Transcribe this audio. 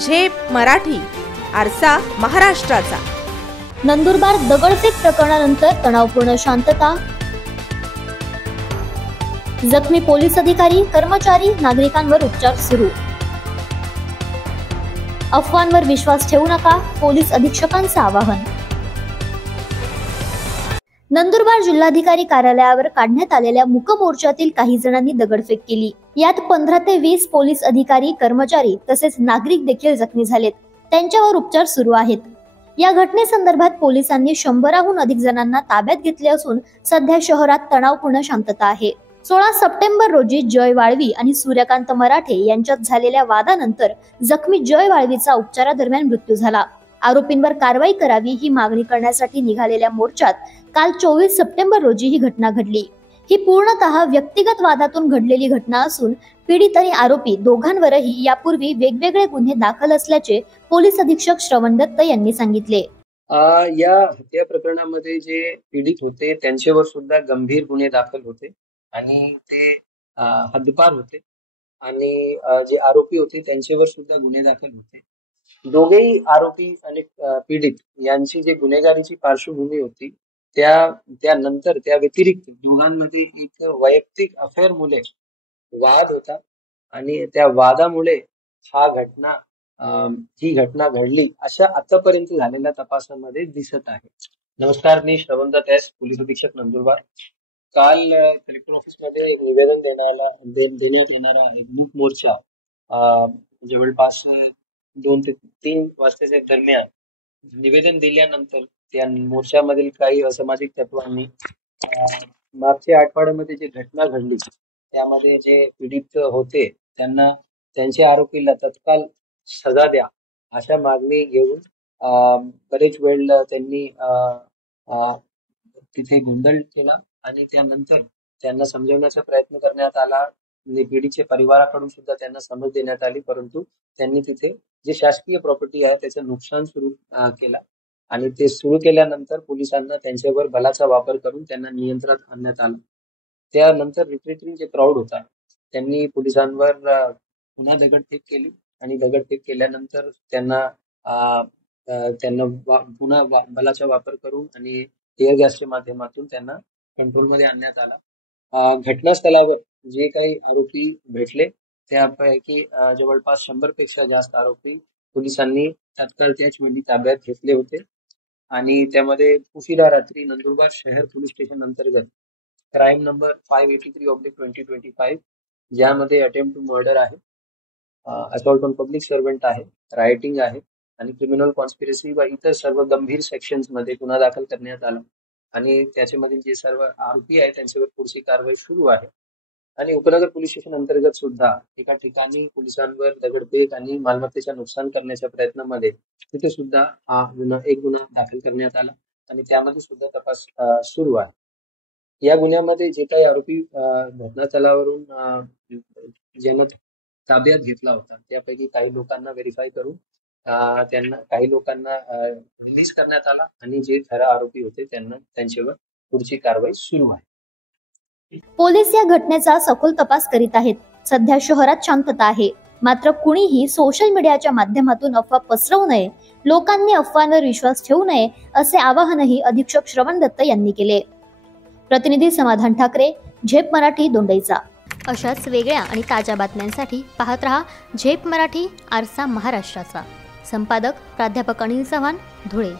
झेप मराठी, आरसा महाराष्ट्राचा। नंदुरबार दगडफेक प्रकरणानंतर तणावपूर्ण शांतता। जखमी पोलीस अधिकारी, कर्मचारी, नागरिकांवर उपचार सुरू। अफवांवर विश्वास ठेवू नका, पोलीस अधीक्षकांचं आवाहन। नंदुरबार जिल्हाधिकारी कार्यालयावर काढण्यात आलेल्या मूक मोर्चातील काही जणांनी दगडफेक केली। यात 15 ते 20 पोलीस अधिकारी, कर्मचारी तसेच नागरिक देखील जखमी झालेत। त्यांच्यावर उपचार सुरू आहेत। या घटनेसंदर्भात पोलिसांनी 100हून अधिक जणांना ताब्यात घेतले असून सध्या शहरात तणावपूर्ण शांतता आहे। 16 सप्टेंबर रोजी जय वाळवी आणि सूर्यकांत मराठे यांच्यात झालेल्या वादानंतर जखमी जय वाळवीचा उपचारादरम्यान मृत्यू झाला। आरोपींवर कारवाई करावी ही मागणी करण्यासाठी निघालेल्या मोर्चात काल 24 सप्टेंबर रोजी ही घटना घडली। ही पूर्णतः व्यक्तिगत वादातून घडलेली घटना असून पीडित आणि आरोपी दोघांवरही यापूर्वी वेगवेगळे गुन्हे दाखल असल्याचे पोलीस अधीक्षक श्रवण दत्त यांनी सांगितले। या हत्या प्रकरणामध्ये जे पीडित होते त्यांच्यावर सुद्धा गंभीर गुन्हे दाखल होते आणि ते हद्दपार होते आणि जे आरोपी होते त्यांच्यावर सुद्धा गुन्हे दाखल होते। दोघेही आरोपी आणि पीडित यांची जे गुन्हेगारीची पार्श्वभूमी होती त्यानंतर त्या व्यतिरिक्त दोघांमध्ये एक वैयक्तिक अफेअर मुळे वाद होता आणि त्या वादामुळे ही घटना घडली अशा आतापर्यंत झालेल्या तपासामध्ये दिसत आहे। नमस्कार, मी श्रवण दत्त, पोलीस अधीक्षक नंदुरबार। काल कलेक्टर ऑफिस मध्ये निवेदन देण्यात येणार आहे। मूक मोर्चा जवळपास 2 ते 3 वाजताच्या दरम्यान निवेदन दिल्यानंतर त्या मोर्चामधील काही असामाजिक तत्वांनी मागच्या आठवड्यामध्ये जी घटना घडली त्यामध्ये जे पीडित होते त्यांना त्यांच्या आरोपीला तत्काल सजा द्या अशा मागणी घेऊन बरेच वेळ त्यांनी तिथे गोंधळ केला आणि त्यानंतर त्यांना समजवण्याचा प्रयत्न करण्यात आला। पीडितच्या परिवाराकडून सुद्धा त्यांना समज देण्यात आली, परंतु त्यांनी तिथे जे शासकीय प्रॉपर्टी आहे त्याचं नुकसान सुरू केला आणि ते सुरू केल्यानंतर पोलिसांना त्यांच्यावर बलाचा वापर करून त्यांना नियंत्रणात आणण्यात आलं। त्यानंतर रिट्रीटिंग जे क्राऊड होता त्यांनी पोलिसांवर पुन्हा दगडफेक केली आणि दगडफेक केल्यानंतर त्यांना पुन्हा बलाचा वापर करून आणि टीअर गॅसच्या माध्यमातून त्यांना कंट्रोलमध्ये आणण्यात आला। घटनास्थळावर जे काही आरोपी भेटले त्यापैकी जवळपास 100 पेक्षा जास्त आरोपी पोलिसांनी तात्काळ त्याच वेळी ताब्यात घेतले होते आणि त्यामध्ये उशिरा रात्री नंदुरबार शहर पोलीस स्टेशन अंतर्गत क्राईम नंबर 583/2025 ज्यामध्ये अटेम्प्ट टू मर्डर आहे, असॉल्ट ऑन पब्लिक सर्वंट आहे, रायटिंग आहे आणि क्रिमिनल कॉन्स्पिरसी व इतर सर्व गंभीर सेक्शन्स मध्ये गुन्हा दाखल करण्यात आला आणि त्याच्यामधील जे सर्व आरोपी आहेत त्यांच्यावर पुढची कारवाई सुरू आहे। आणि उपनगर पोलीस स्टेशन अंतर्गत सुद्धा एका ठिकाणी पोलिसांवर दगडफेक आणि मालमत्तेचे नुकसान करण्याच्या प्रयत्नामध्ये तिथे सुद्धा एक गुन्हा दाखल करण्यात आला आणि त्यामध्ये सुद्धा तपास सुरू आहे। या गुन्ह्यामध्ये जे काही आरोपी घटनास्थळावरून ज्यांना ताब्यात घेतला होता त्यापैकी काही लोकांना व्हेरीफाय करून काही लोकांना रिलीज करण्यात आला आणि जे खरे आरोपी होते त्यांच्यावर पुढची कारवाई सुरू आहे। पोलीस या घटनेचा सखोल तपास करीत आहेत। सध्या शहरात शांतता आहे, मात्र कुणीही सोशल मीडियाच्या माध्यमातून अफवा पसरवू नये, लोकांनी अफवांवर विश्वास ठेवू नये असे आवाहनही अधीक्षक श्रवण दत्त यांनी केले। प्रतिनिधी समाधान ठाकरे, झेप मराठी, दोंडईचा। अशाच वेगळ्या आणि ताज्या बातम्यांसाठी पाहत रहा झेप मराठी, आरसा महाराष्ट्राचा। संपादक प्राध्यापक अनिल चव्हाण, धुळे।